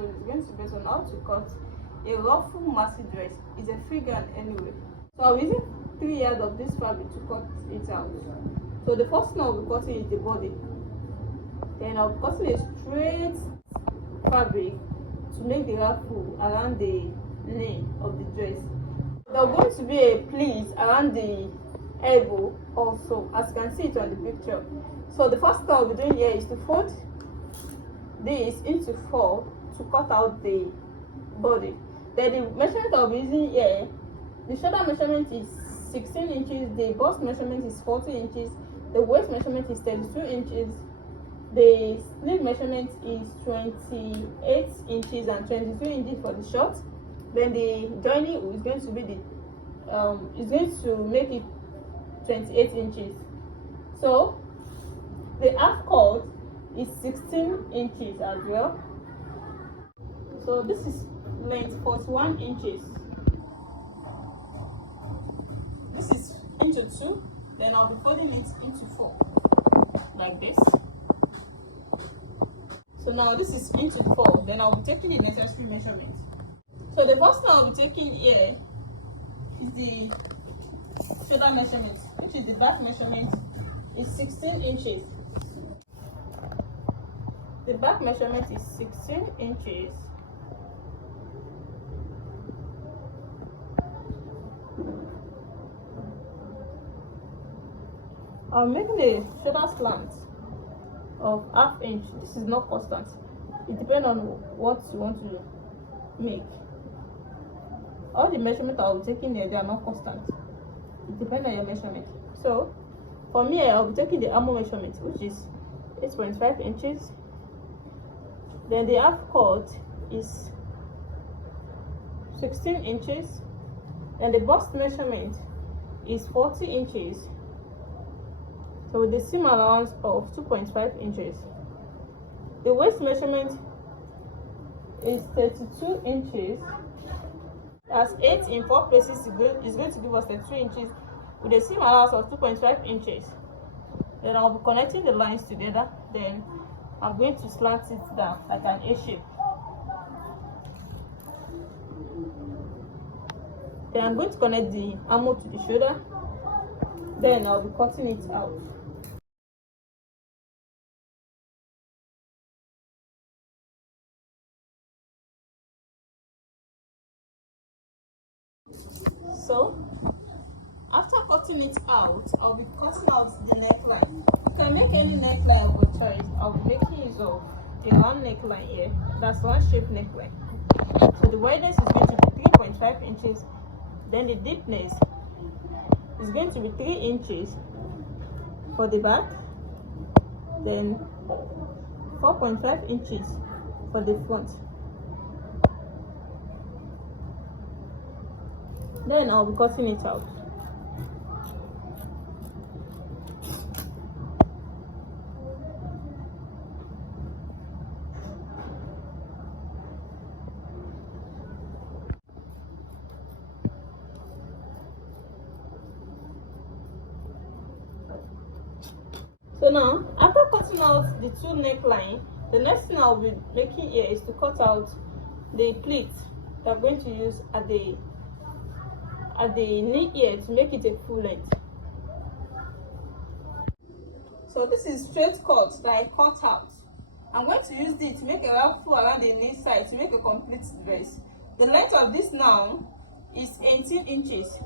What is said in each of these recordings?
episode is going to be on how to cut a Ruffled Maxi dress. It's a free gown anyway. So I'm using 3 yards of this fabric to cut it out. So the first thing I'll be cutting is the body. Then I'll be cutting a straight fabric to make the ruffle around the knee of the dress. There's going to be a pleat around the elbow also, as you can see it on the picture. So the first thing I'll be doing here is to fold this into 4 to cut out the body. Then the measurement I'll be using here, the shoulder measurement is 16 inches, the bust measurement is 40 inches, the waist measurement is 32 inches, the sleeve measurement is 28 inches and 22 inches for the short. Then the joining is going to be is going to make it 28 inches. So the half cut is 16 inches as well. So this is length 41 inches. This is into 2. Then I'll be folding it into 4 like this. So now this is into 4. Then I'll be taking the necessary measurement. So the first thing I'll be taking here is the shoulder measurement, which is the back measurement is 16 inches. The back measurement is 16 inches. I'm making a shoulder slant of ½ inch. This is not constant. It depends on what you want to make. All the measurements I'll be taking here, they are not constant. It depends on your measurement. So for me, I'll be taking the armhole measurement, which is 8.5 inches. Then the half cut is 16 inches. And the bust measurement is 40 inches. So with the seam allowance of 2.5 inches. The waist measurement is 32 inches. As 8 in 4 places is going to give us 32 inches with a seam allowance of 2.5 inches. Then I'll be connecting the lines together. Then I'm going to slant it down like an A shape. Then I'm going to connect the armhole to the shoulder. Then I'll be cutting it out. So after cutting it out, I'll be cutting out the neckline. You can make any neckline of your choice. I'll be making use of a round neckline here. That's one shape neckline. So the wideness is going to be 3.5 inches. Then the deepness is going to be 3 inches for the back. Then 4.5 inches for the front. Then I'll be cutting it out. So now, after cutting out the 2 neckline, the next thing I'll be making here is to cut out the pleat that I'm going to use at the knee here to make it a full length. So this is straight cut that I cut out. I'm going to use this to make a ruffle around the knee side to make a complete dress. The length of this now is 18 inches.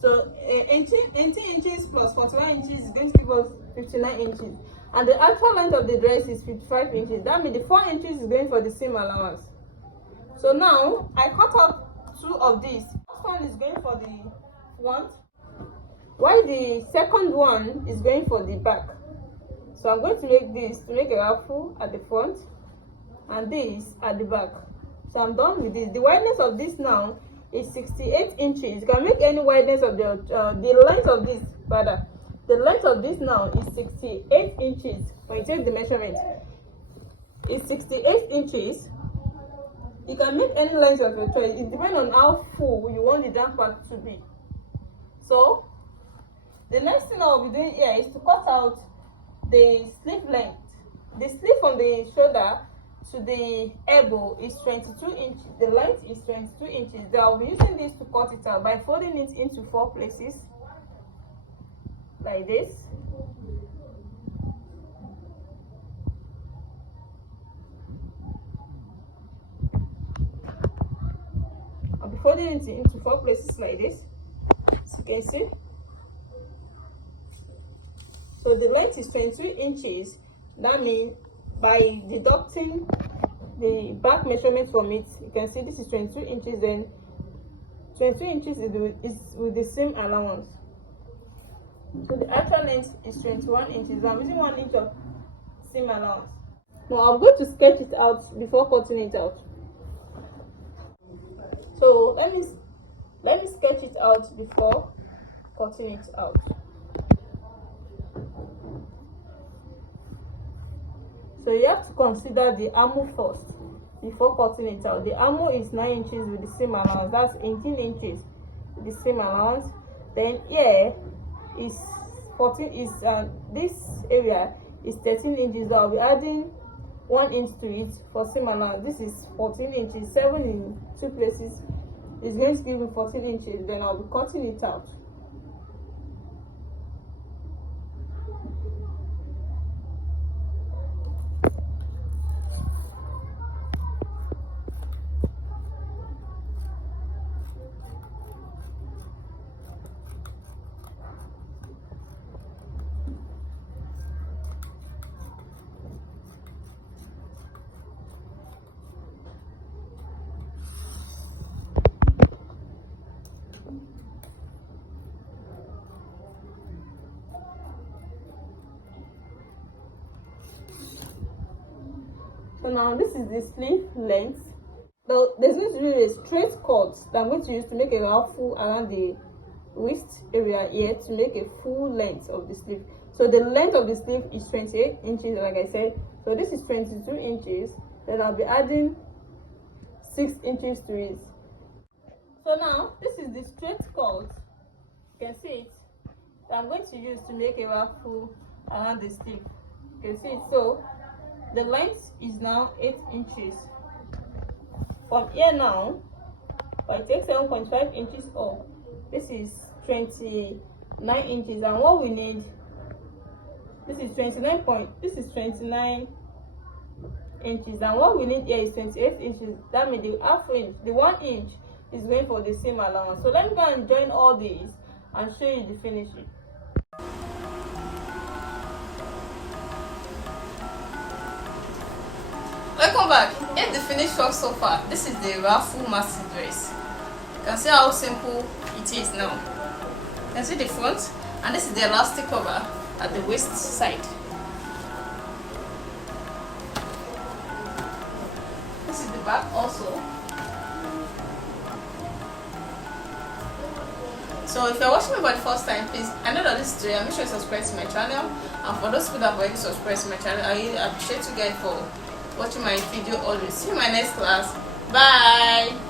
So 18 inches plus 41 inches is going to give us 59 inches. And the actual length of the dress is 55 inches. That means the 4 inches is going for the seam allowance. So now I cut out 2 of these. The first one is going for the front, while the second one is going for the back. So I'm going to make this to make a ruffle at the front and this at the back. So I'm done with this. The wideness of this now is 68 inches. You can make any wideness of the length of this rather. The length of this now is 68 inches. When you take the measurement, it's 68 inches. You can make any length of your choice. It depends on how full you want the down part to be. So the next thing I'll be doing here is to cut out the sleeve length, the sleeve from the shoulder to the elbow is 22 inches. The length is 22 inches. Then I'll be using this to cut it out by folding it into 4 places like this. I'll be folding it into 4 places like this, as you can see. So the length is 22 inches. That means by deducting the back measurement from it, you can see this is 22 inches, then 22 inches is with the seam allowance. So the actual length is 21 inches. I'm using 1 inch of seam allowance. Now I'm going to sketch it out before cutting it out. So let me sketch it out before cutting it out. So you have to consider the armhole first before cutting it out. The armhole is 9 inches with the seam allowance. That's 18 inches with the seam allowance. Then here is 14. This area is 13 inches. So I'll be adding 1 inch to it for seam allowance. This is 14 inches. 7 in 2 places is going to give me 14 inches. Then I'll be cutting it out. So now this is the sleeve length. Now there's going to be a straight cut that I'm going to use to make a ruffle around the waist area here to make a full length of the sleeve. So the length of the sleeve is 28 inches, like I said. So this is 22 inches. Then I'll be adding 6 inches to it. So now this is the straight cut. You can see it. That I'm going to use to make a ruffle around the sleeve. You can see it. So the length is now 8 inches. From here now, if I take 7.5 inches off, this is 29 inches, and what we need, this is 29 inches, and what we need here is 28 inches. That means the half inch, the 1 inch is going for the seam allowance. So let me go and join all these and show you the finishing. Welcome back. Here's the finished work so far. This is the Ruffled Maxi dress. You can see how simple it is now. You can see the front, and this is the elastic cover at the waist side. This is the back also. So if you're watching me for the first time, please, I know that this is tutorial, make sure you subscribe to my channel. And for those people that have already subscribed to my channel, I really appreciate you guys for watching my video always. See you in my next class. Bye.